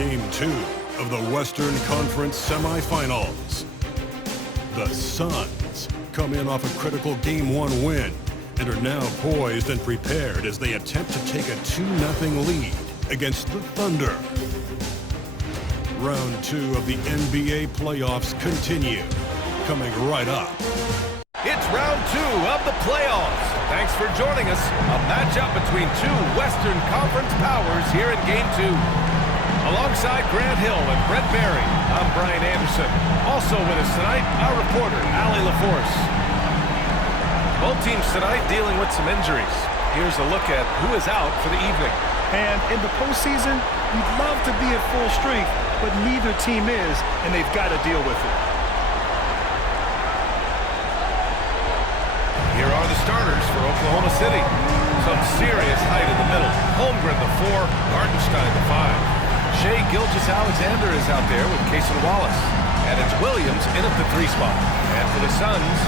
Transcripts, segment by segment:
Game 2 of the Western Conference semifinals. The Suns come in off a critical Game 1 win and are now poised and prepared as they attempt to take a 2-0 lead against the Thunder. Round 2 of the NBA playoffs continue, coming right up. It's round 2 of the playoffs. Thanks for joining us. A matchup between two Western Conference powers here in Game 2. Alongside Grant Hill and Brett Barry, I'm Brian Anderson. Also with us tonight, our reporter, Allie LaForce. Both teams tonight dealing with some injuries. Here's a look at who is out for the evening. And in the postseason, you'd love to be at full strength, but neither team is, and they've got to deal with it. Here are the starters for Oklahoma City. Some serious height in the middle. Holmgren the 4, Hartenstein the 5. Shai Gilgeous-Alexander is out there with Cason Wallace. And it's Williams in at the 3 spot. And for the Suns,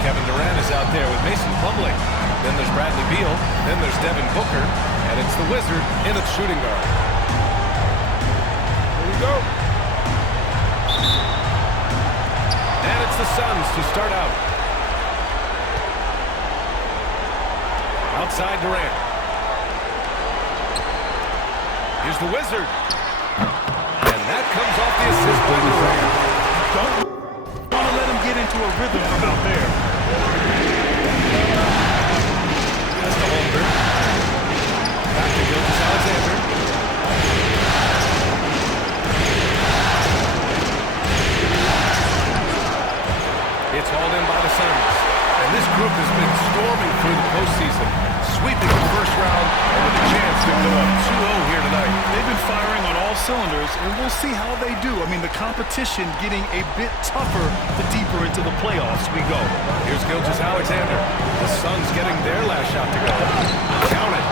Kevin Durant is out there with Mason Plumlee. Then there's Bradley Beal. Then there's Devin Booker. And it's the Wizard in at shooting guard. Here we go. And it's the Suns to start out. Outside Durant. Here's the Wizard. And that comes off the assist by Durant. Don't want to let him get into a rhythm from out there. That's the Holmgren. Back to Gilgeous-Alexander. It's hauled in by the Suns. And this group has been storming through the postseason, sweeping the first round and with a chance to go up 2-0 here tonight. They've been firing on all cylinders, and we'll see how they do. I mean, the competition getting a bit tougher the deeper into the playoffs we go. Here's Gilgeous-Alexander. The Suns getting their last shot to go. Count it.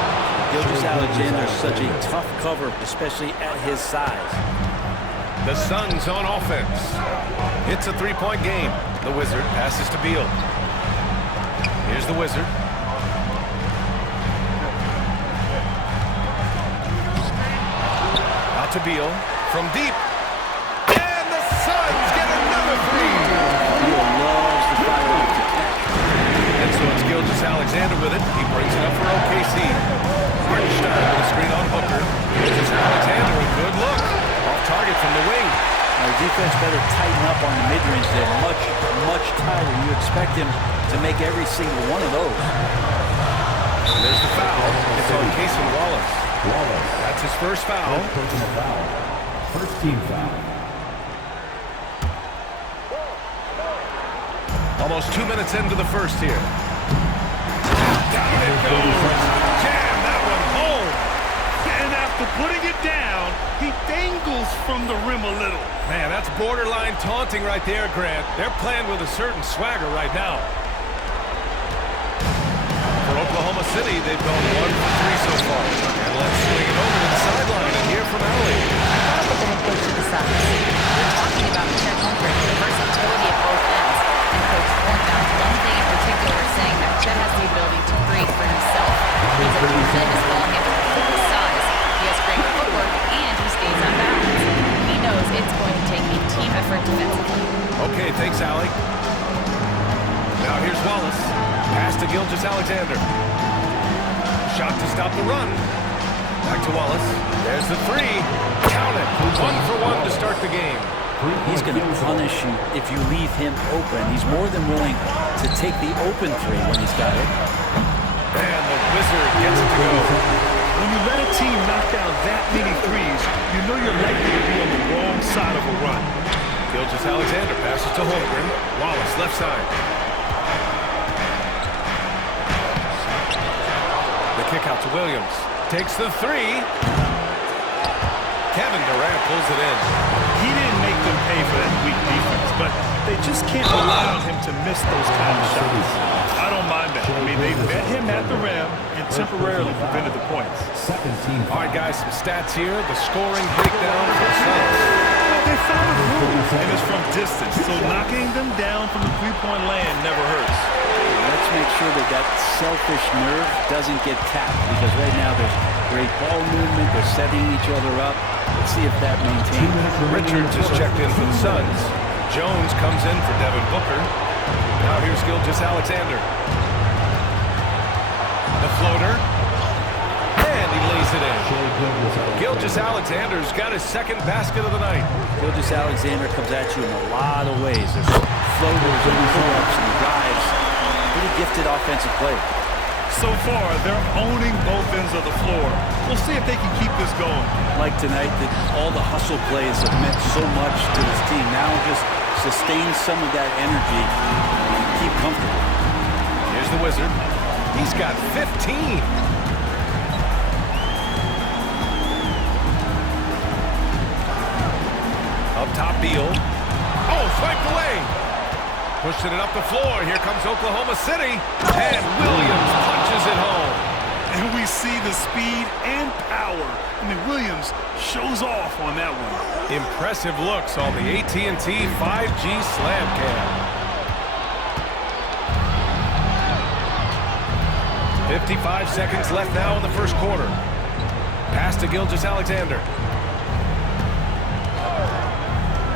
Gilgeous-Alexander is such a tough cover, especially at his size. The Suns on offense. It's a 3-point game. The Wizard passes to Beal. Here's the Wizard. Out to Beal from deep. And the Suns get another 3. Beal loves the fire off the catch. And so it's Gilgeous-Alexander with it. He brings it up for OKC. Hartenstein with a screen on Booker. Gilgeous-Alexander, a good look. Off target from the wing. Now, the defense better tighten up on the mid-range there. Much tighter. You expect him to make every single one of those. And there's the foul. It's on Cason Wallace. That's his first foul. First team foul. Almost 2 minutes into the first here. Down it goes. Jam that one home. And after putting it down, he dangles from the rim a little. Man, that's borderline taunting right there, Grant. They're playing with a certain swagger right now. For Oklahoma City, they've gone 1 for 3 so far. And let's swing it over to the sideline and hear from Allie. Put them in coach to the Suns. We're talking about Chet Holmgren, the versatility at both ends. And Coach pointed out one thing in particular, saying that Chet has the ability to create for himself. He's a tremendous ball handler with his size. He has great footwork, and he stays on balance. He knows it's going to take a team effort defensively. Okay, thanks, Allie. Now here's Wallace. Pass to Gilgeous-Alexander. Shot to stop the run. Back to Wallace. There's the 3. Count it. 1 for 1 to start the game. He's going to punish you if you leave him open. He's more than willing to take the open 3 when he's got it. And the Wizard gets it to go. When you let a team knock down that many threes, you know you're likely to be on the wrong side of a run. Gilgeous-Alexander passes to Holmgren. Wallace left side. The kick out to Williams. Takes the 3. Kevin Durant pulls it in. He didn't make them pay for that weak defense, but they just can't rely on him to miss those kind of shots. I don't mind that. I mean, they met him at the rim and temporarily prevented the points. All right, guys, some stats here. The scoring breakdown for the Suns. They found a groove, and it's from distance, so knocking them down from the three-point land never hurts. let's make sure that that selfish nerve doesn't get tapped, because right now there's great ball movement. They're setting each other up. Let's see if that maintains. Richards is checked in for the Suns. Jones comes in for Devin Booker. Now here's Gilgeous-Alexander. The floater. And he lays it in. Gilgeous-Alexander's got his second basket of the night. Gilgeous-Alexander comes at you in a lot of ways. There's floaters and pull-ups and drives. Pretty gifted offensive player. So far, they're owning both ends of the floor. We'll see if they can keep this going. Like tonight, that all the hustle plays have meant so much to this team. Now just sustain some of that energy and keep comfortable. Here's the Wizard. He's got 15. Up top, Beal. Oh, swiped away. Pushing it up the floor. Here comes Oklahoma City. And Williams punches it home. And we see the speed and power. I mean, Williams shows off on that one. Impressive looks on the AT&T 5G Slam Cam. 55 seconds left now in the first quarter. Pass to Gilgeous-Alexander.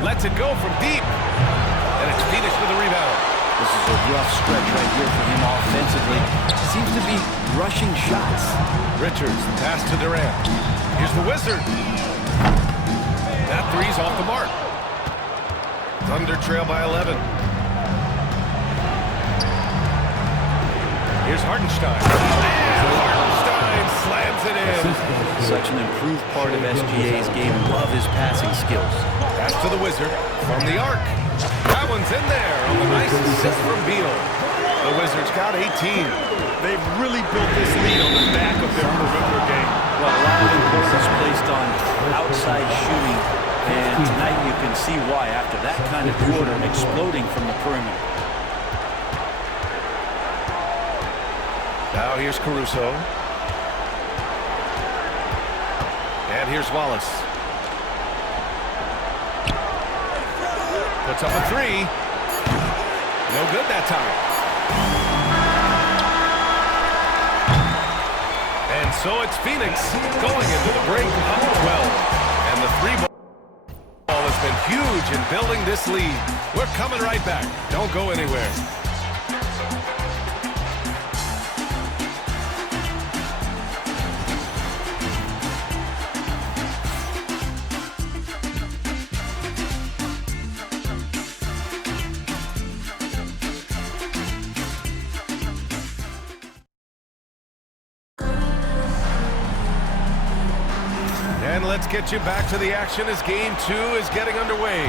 Lets it go from deep. And it's Phoenix with the rebound. This is a rough stretch right here for him offensively. Seems to be rushing shots. Richards, pass to Durant. Here's the Wizard. That three's off the mark. Thunder trail by 11. Here's Hartenstein. And Hartenstein slams it in. Such an improved part of SGA's game. Love his passing skills. Pass to the Wizard from the arc. That one's in there on the nice assist from Beal. The Wizards got 18. They've really built this lead on the back of their perimeter game. Well, a lot of importance placed on outside shooting, and tonight you can see why after that kind of quarter exploding from the perimeter. Now here's Caruso. And here's Wallace. Puts up a three. No good that time. And so it's Phoenix going into the break up 12. And the three ball has been huge in building this lead. We're coming right back. Don't go anywhere. And let's get you back to the action as game 2 is getting underway.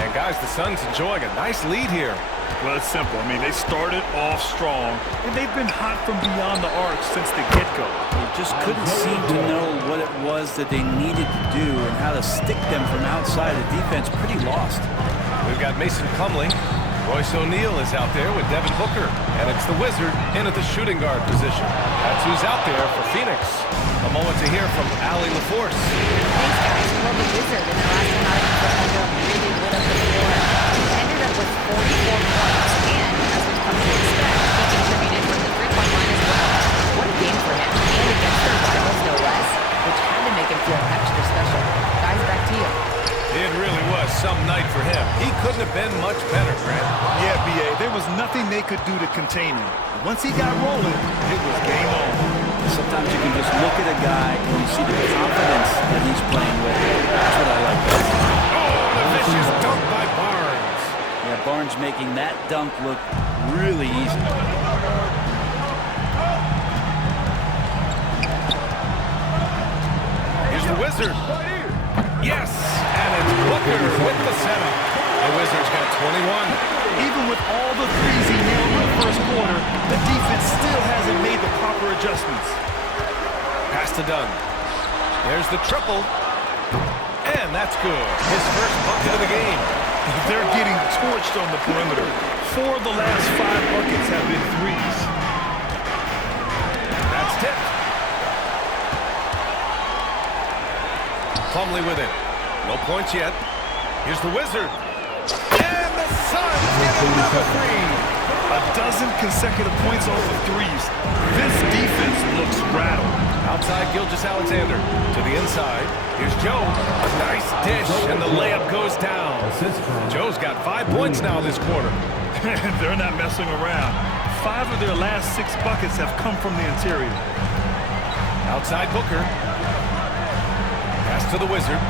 And guys, the Suns enjoying a nice lead here. Well, it's simple. I mean, they started off strong, and they've been hot from beyond the arc since the get-go. They just couldn't seem to know what it was that they needed to do and how to stick them from outside. The defense pretty lost. We've got Mason Plumlee. Royce O'Neal is out there with Devin Booker. And it's the Wizard in at the shooting guard position. That's who's out there for Phoenix. A moment to hear from Allie LaForce. Thanks, guys. Well, the Wizard in their last time out against Orlando really lit up the floor. He ended up with 44 points. And, as we've come to expect, he contributed from the three-point line as well. What a game for him. And against their rivals, no less, which had to make him feel extra special. Guys, back to you. It really was some night for him. He couldn't have been much better, Grant. Yeah, B.A., there was nothing they could do to contain him. Once he got rolling, it was game on. Sometimes you can just look at a guy and you see the confidence that he's playing with. That's what I like best. Oh, and a vicious dunk by Barnes. Yeah, Barnes making that dunk look really easy. Here's the Wizard. Yes, and it's Booker with the setup. The Wizards got 21. Even with all the threes he nailed in the first quarter, the defense still hasn't made the proper adjustments. Pass to Dunn. There's the triple. And that's good. His first bucket of the game. They're getting torched on the perimeter. 4 of the last 5 buckets have been threes. That's tipped. Plumlee with it. No points yet. Here's the Wizard. And the Suns get another three. A dozen consecutive points off of threes. This defense looks rattled. Outside Gilgeous-Alexander to the inside. Here's Joe. A nice dish, and the layup goes down. Joe's got 5 points now this quarter. They're not messing around. 5 of their last 6 buckets have come from the interior. Outside Booker. Pass to the Wizard.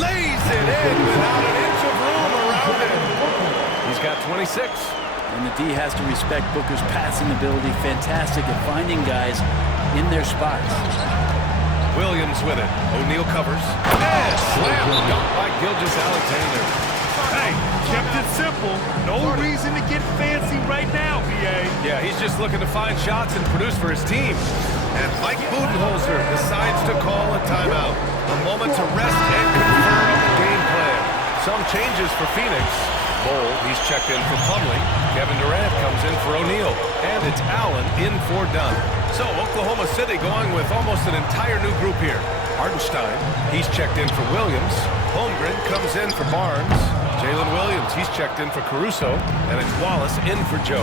Lays it in without an inch of room around him. He's got 26. And the D has to respect Booker's passing ability. Fantastic at finding guys in their spots. Williams with it. O'Neal covers. And slam dunk by Gilgeous-Alexander. Hey, kept it simple. No reason to get fancy right now, PA. Yeah, he's just looking to find shots and produce for his team. And Mike Budenholzer decides to call a timeout. A moment to rest and confirm the game plan. Some changes for Phoenix. Bowl, he's checked in for Plumlee. Kevin Durant comes in for O'Neal. And it's Allen in for Dunn. So Oklahoma City going with almost an entire new group here. Hartenstein, he's checked in for Williams. Holmgren comes in for Barnes. Jalen Williams, he's checked in for Caruso. And it's Wallace in for Joe.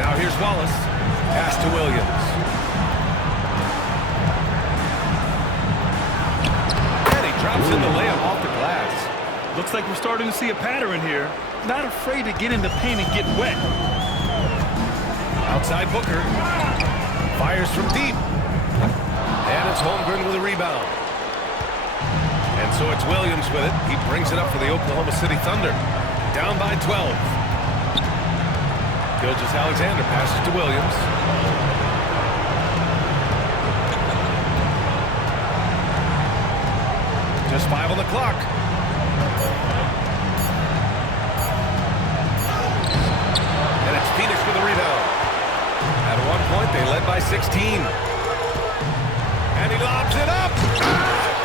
Now here's Wallace. Pass to Williams. And he drops in the layup off the glass. Looks like we're starting to see a pattern here. Not afraid to get in the paint and get wet. Outside Booker. Fires from deep. And it's Holmgren with a rebound. And so it's Williams with it. He brings it up for the Oklahoma City Thunder. Down by 12. Gilgeous-Alexander passes to Williams. Just 5 on the clock. And it's Phoenix with a rebound. At one point, they led by 16. And he lobs it up.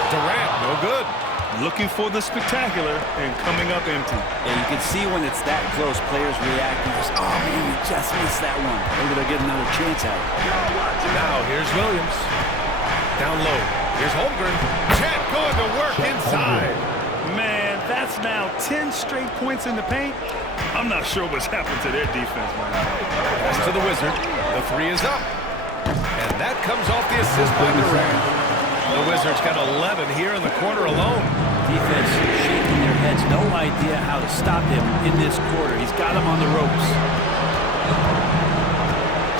Durant, no good. Looking for the spectacular and coming up empty. Yeah, you can see when it's that close, players react and just, oh man, we just missed that one. Maybe they'll get another chance at it. Now here's Williams. Down low. Here's Holmgren. Chet going to work inside. Man, that's now 10 straight points in the paint. I'm not sure what's happened to their defense, man. Pass to the Wizard. The 3 is up. And that comes off the assist by Durant. The Wizards got 11 here in the quarter alone. Defense shaking their heads. No idea how to stop him in this quarter. He's got him on the ropes.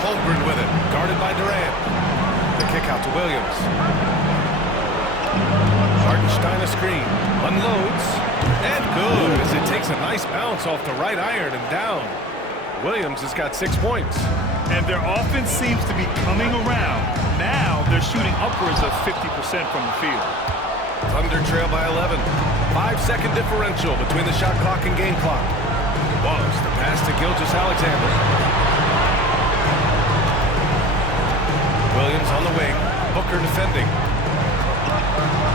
Holmgren with it. Guarded by Durant. The kick out to Williams. Hartenstein a screen. Unloads. And good as it takes a nice bounce off the right iron and down. Williams has got 6 points. And their offense seems to be coming around. Now they're shooting upwards of 50% from the field. Thunder trail by 11. 5-second differential between the shot clock and game clock. Wallace, the pass to Gilgeous-Alexander. Williams on the wing. Booker defending.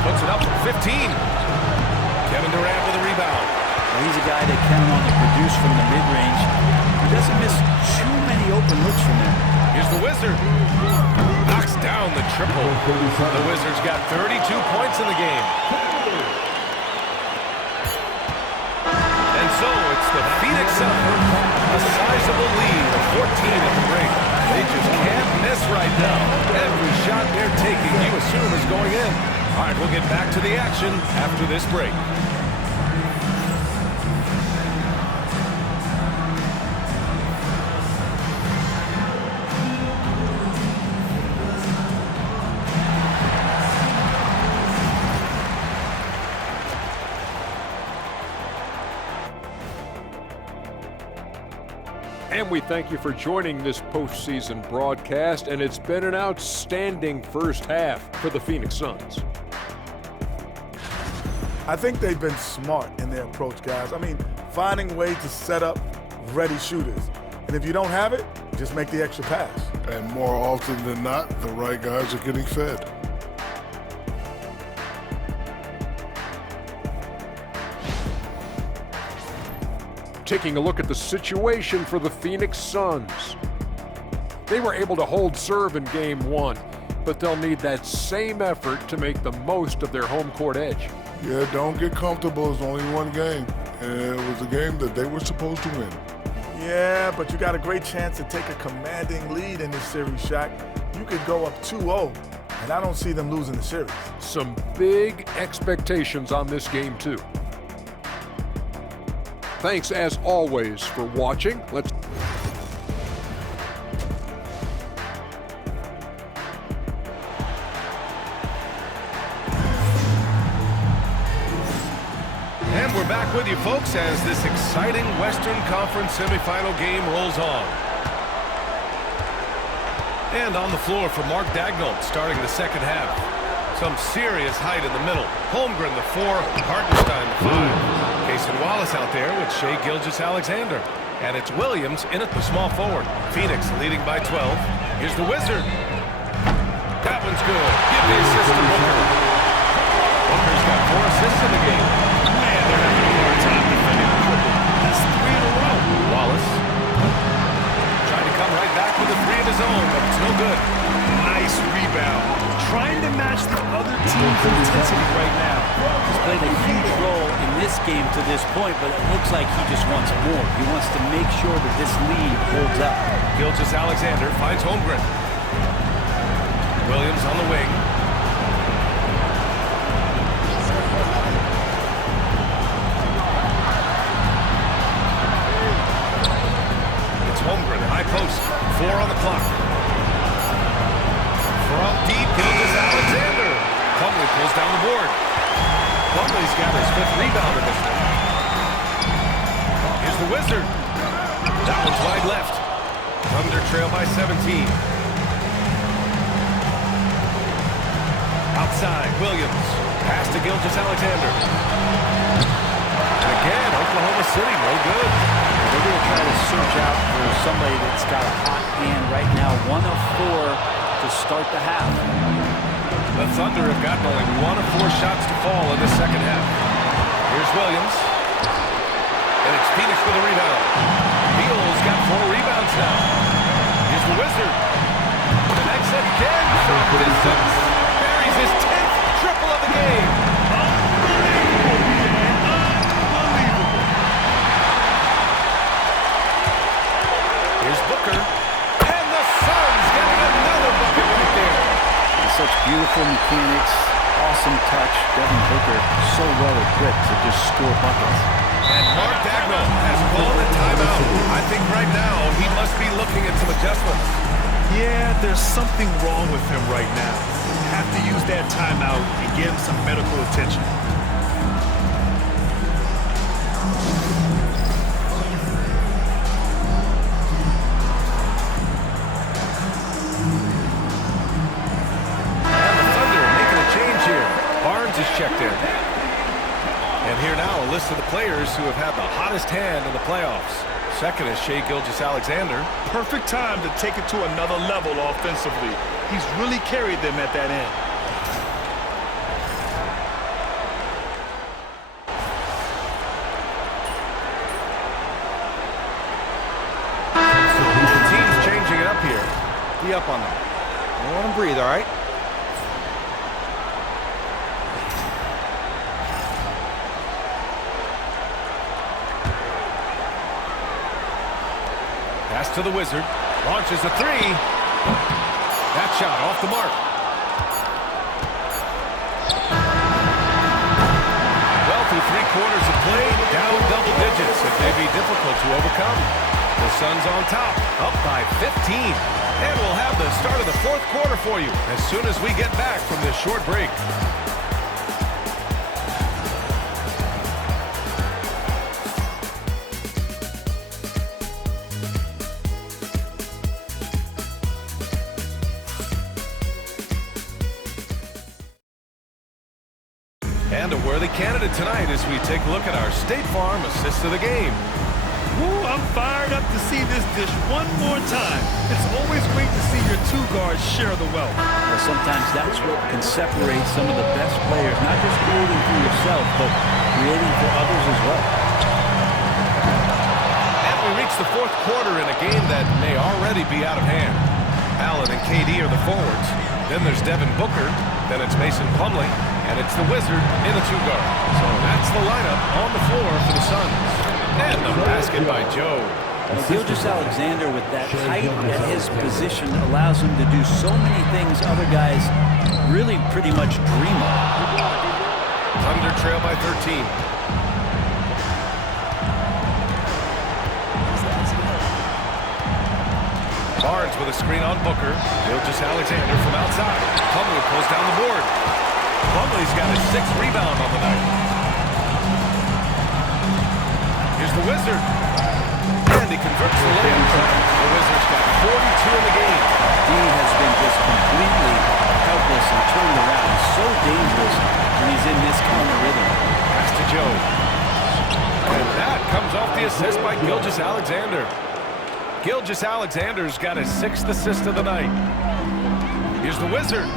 Puts it up for 15. Kevin Durant with a rebound. Well, he's a guy they count on to produce from the mid-range. He doesn't miss too many open looks from there. Here's the Wizard. Knocks down the triple. The Wizards got 32 points in the game. And so it's the Phoenix Suns. A sizable lead of 14 at the break. They just can't miss right now. Every shot they're taking, you assume, is going in. All right, we'll get back to the action after this break. And we thank you for joining this postseason broadcast, and it's been an outstanding first half for the Phoenix Suns. I think they've been smart in their approach, guys. I mean, finding ways to set up ready shooters. And if you don't have it, just make the extra pass. And more often than not, the right guys are getting fed. Taking a look at the situation for the Phoenix Suns. They were able to hold serve in Game 1, but they'll need that same effort to make the most of their home court edge. Yeah, don't get comfortable. It's only one game. And it was a game that they were supposed to win. Yeah, but you got a great chance to take a commanding lead in this series, Shaq. You could go up 2-0, and I don't see them losing the series. Some big expectations on this game, too. Thanks, as always, for watching. And we're back with you, folks, as this exciting Western Conference semifinal game rolls on. And on the floor for Mark Dagnall, starting the second half. Some serious height in the middle. Holmgren, the 4, Hartenstein, the 5. Cason Wallace out there with Shai Gilgeous-Alexander. And it's Williams in at the small forward. Phoenix leading by 12. Here's the Wizard. That one's good. Give the assist to Booker. Booker's got 4 assists in the game. Man, they're having a hard time defending the triple. That's 3 in a row. Wallace trying to come right back with a 3 of his own, but it's no good. Nice rebound. Trying to match the other team's intensity right now. He's played a huge role in this game to this point, but it looks like he just wants more. He wants to make sure that this lead holds up. Gilgeous-Alexander finds Holmgren. Williams on the wing. It's Holmgren, high post. 4 on the clock. From deep, Gilgeous-Alexander. Plumlee pulls down the board. Plumlee's got his 5th rebound in this one. Here's the Wizard. That one's wide left. Thunder trail by 17. Outside, Williams. Pass to Gilgeous-Alexander. And again, Oklahoma City, no good. They're going to try to search out for somebody that's got a hot hand right now. 1 of 4 to start the half. The Thunder have gotten only 1 of 4 shots to fall in the second half. Here's Williams. And it's Phoenix with a rebound. Beal's got 4 rebounds now. Here's the Wizard. Connects again from distance. Buries his 10th triple of the game. Unbelievable, man. Unbelievable. Here's Booker. And the Suns getting another bucket right there. Such beautiful mechanics, awesome touch. Devin Booker so well equipped to just score buckets. And Mark Dagnall has called a timeout. I think right now he must be looking at some adjustments. Yeah, there's something wrong with him right now. Have to use that timeout and get him some medical attention. Checked in. And here now a list of the players who have had the hottest hand in the playoffs. Second is Shai Gilgeous-Alexander. Perfect time to take it to another level offensively. He's really carried them at that end. The team's changing it up here. Be up on them. Don't let them breathe, all right? Pass to the Wizard. Launches a 3. That shot off the mark. Well, through 3 quarters of play, down double digits. It may be difficult to overcome. The Suns on top, up by 15. And we'll have the start of the 4th quarter for you as soon as we get back from this short break. And a worthy candidate tonight as we take a look at our State Farm assist of the game. Woo, I'm fired up to see this dish one more time. It's always great to see your 2 guards share the wealth. Well, sometimes that's what can separate some of the best players, not just creating for yourself, but creating for others as well. And we reach the 4th quarter in a game that may already be out of hand. Allen and KD are the forwards. Then there's Devin Booker. Then it's Mason Plumlee. And it's the Wizard in the 2-guard. So that's the lineup on the floor for the Suns. And the basket by Joe. Gilgeous-Alexander with that height at his position allows him to do so many things other guys really pretty much dream of. Thunder trail by 13. Barnes with a screen on Booker. Gilgeous-Alexander from outside. Plumlee pulls down the board. Plumlee's got his 6th rebound on the night. Here's the Wizard. And he converts the layup. The Wizards got 42 in the game. D has been just completely helpless and turned around. He's so dangerous when he's in this kind of rhythm. Pass to Joe. And that comes off the assist by Gilgeous-Alexander. Gilgeous-Alexander's got his 6th assist of the night. Here's the Wizard.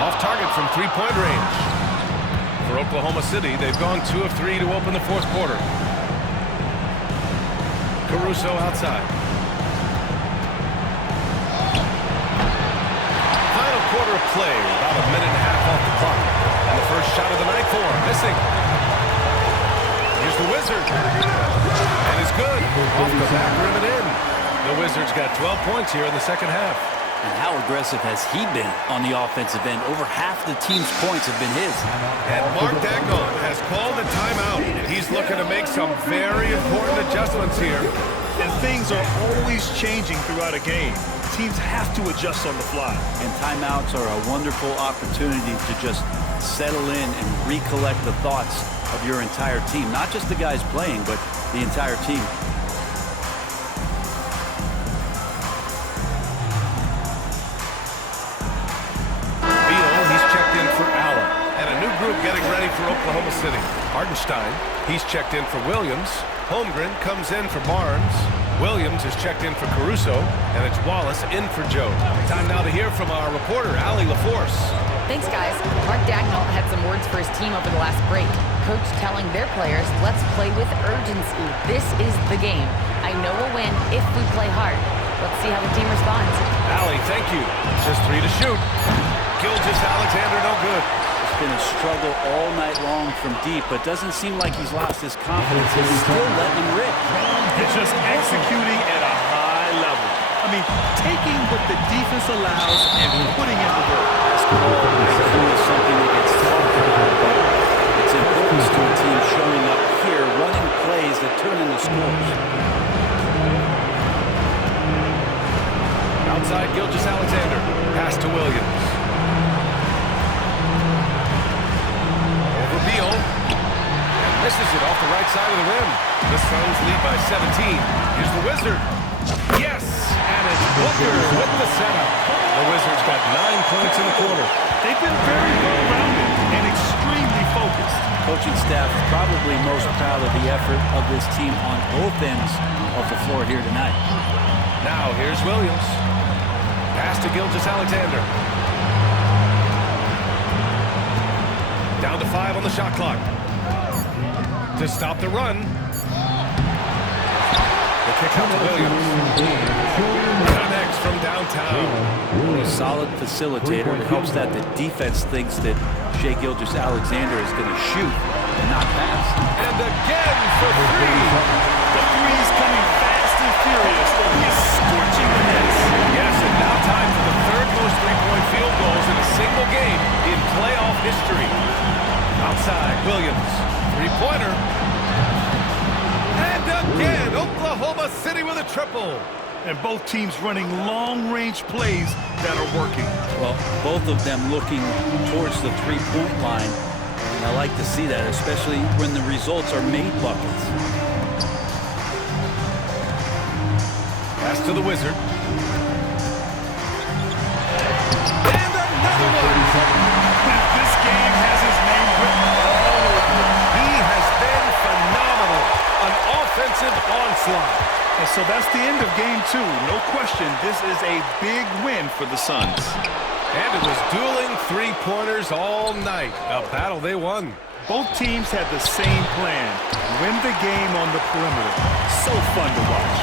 Off target from 3-point range. For Oklahoma City, they've gone 2 of 3 to open the 4th quarter. Caruso outside. Final quarter of play, about a minute and a half off the clock. And the first shot of the night for him, missing. Here's the Wizard. And it's good. Off the back rim and in. The Wizards got 12 points here in the second half. And how aggressive has he been on the offensive end? Over half the team's points have been his. And Mark Daigneault has called a timeout. He's looking to make some very important adjustments here. And things are always changing throughout a game. Teams have to adjust on the fly. And timeouts are a wonderful opportunity to just settle in and recollect the thoughts of your entire team. Not just the guys playing, but the entire team. Getting ready for Oklahoma City. Hartenstein, he's checked in for Williams. Holmgren comes in for Barnes. Williams is checked in for Caruso. And it's Wallace in for Joe. Time now to hear from our reporter, Allie LaForce. Thanks, guys. Mark Daigneault had some words for his team over the last break. Coach telling their players, let's play with urgency. This is the game. I know we'll win if we play hard. Let's see how the team responds. Allie, thank you. Just 3 to shoot. Gilgeous-Alexander, no good. Been a struggle all night long from deep, but doesn't seem like he's lost his confidence. He's still letting him rip. It's just executing at a high level. I mean, taking what the defense allows and putting in the work. Basketball is something that gets talked about, but its importance to a team showing up here, running plays that turn into scores. Outside Gilgeous-Alexander. Pass to Williams. Beal, and misses it off the right side of the rim. The Suns lead by 17. Here's the Wizard. Yes! And it's Booker with the setup. The Wizards got 9 points in the quarter. They've been very well-rounded and extremely focused. Coaching staff probably most proud of the effort of this team on both ends of the floor here tonight. Now here's Williams. Pass to Gilgeous-Alexander. Down to 5 on the shot clock. To stop the run. The kick out to Williams. Connects from downtown. A solid facilitator that helps that the defense thinks that Shai Gilgeous-Alexander is going to shoot and not pass. And again for 3. The three's coming fast and furious. He's scorching the nets. Yes, and now time for the 3rd most three-point field goals in a single game in playoff history. Outside, Williams, 3-pointer. And again, Oklahoma City with a triple. And both teams running long-range plays that are working. Well, both of them looking towards the three-point line. And I like to see that, especially when the results are made buckets. Pass to the Wizard. And another one. This game has his name written all over it. He has been phenomenal. An offensive onslaught. And so that's the end of game 2. No question, this is a big win for the Suns. And it was dueling three-pointers all night. A battle they won. Both teams had the same plan. Win the game on the perimeter. So fun to watch.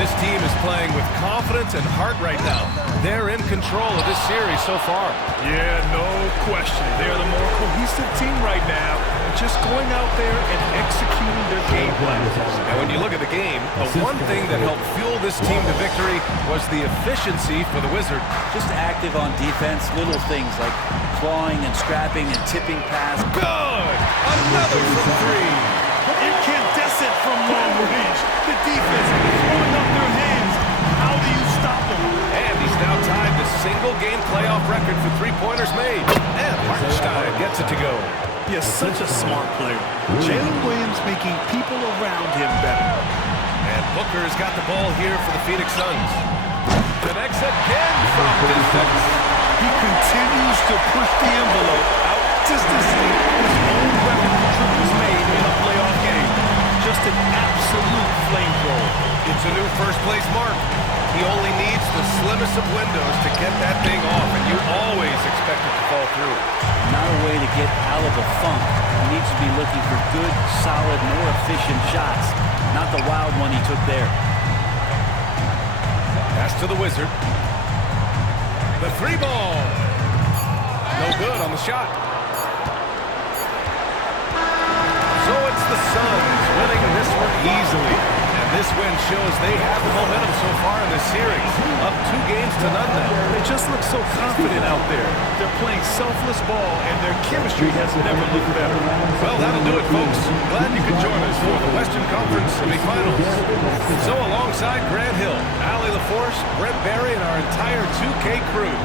This team is playing with confidence and heart right now. They're in control of this series so far. Yeah, no question. They're the more cohesive team right now, just going out there and executing their game plan. And when you look at the game, the one thing that helped fuel this team to victory was the efficiency for the Wizards. Just active on defense, little things like clawing and scrapping and tipping pass. Good! Another from three. Incandescent from long range. The defense throwing up their hands. How do you stop them? And he's now tied the single-game playoff record for three-pointers made. And Hartenstein gets it to go. He is such a smart player. Jalen Williams making people around him better. And Booker's got the ball here for the Phoenix Suns. Connects again from distance. He continues to push the envelope out to see his own record for triples made in a playoff game. Just an absolute flamethrower. It's a new first-place mark. He only needs the slimmest of windows to get that thing off, and you always expect it to fall through. Not a way to get out of a funk. He needs to be looking for good, solid, more efficient shots. Not the wild one he took there. Pass to the Wizard. The three ball. No good on the shot. So it's the Suns winning this one easily. And this win shows they have the momentum so far in this series. Up 2 games to none now. They just look so confident out there. They're playing selfless ball, and their chemistry has never looked better. Well, that'll do it, folks. Glad you could join us for the Western Conference semifinals. So alongside Grant Hill, Allie LaForce, Brent Barry, and our entire 2K crew,